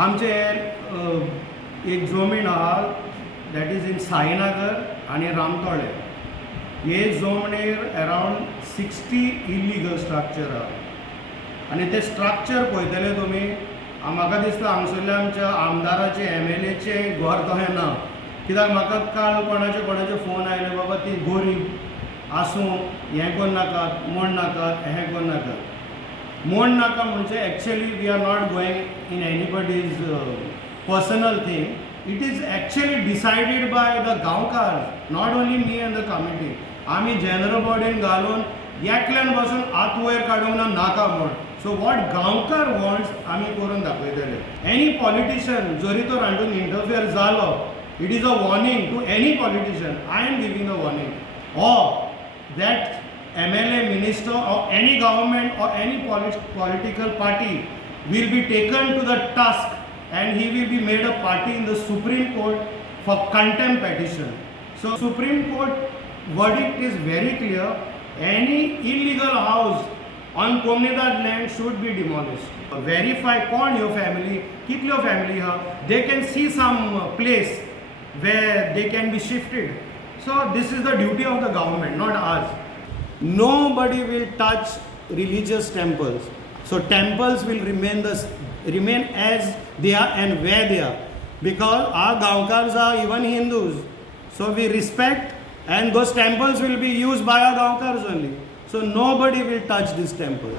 आमचे एक जमीन आहा दॅट इज इन साईनगर आणि रामतोळे. हे जमणेर अरावंड 60 इल्लिगल स्ट्रक्चर आहा आणि ते स्ट्रक्चर पळयतले तुमी. म्हाका दिसता हांगसरल्या आमच्या आमदाराचे MLAचे घर तहें ना, कित्याक म्हाका काल कोणाचे फोन आयले, बाबा ती गरीब आसूं हें कोन्न नाकात, म्हण नाकात, हें कोन्न नाकात. म्हण नाका म्हणजे actually we are not going in anybody's personal thing. It is actually decided by the गांवकार, not only me and the committee. आमी जनरल बॉडीन घालून एकल्यान बसून हात वयर काडूंक नाका म्हण. सो वॉट गांवकार वॉन्ट्स आमी करून दाखयतले. एनी पॉलिटिशियन जरी तो रांडून इंटरफियर जालो, it is a warning to any politician. I am giving a warning. or that MLA, minister or any government or any political party will be taken to the task and he will be made a party in the Supreme Court for contempt petition. So Supreme Court verdict is very clear. Any illegal house on Communidade land should be demolished. Verify कौन your family, keep your family here. They can see some place where they can be shifted. So this is the duty of the government, not ours. Nobody will touch religious temples. So temples will remain as they are and where they are, because our Gaonkars are even Hindus. So we respect, and those temples will be used by our Gaonkars only. So nobody will touch this temple.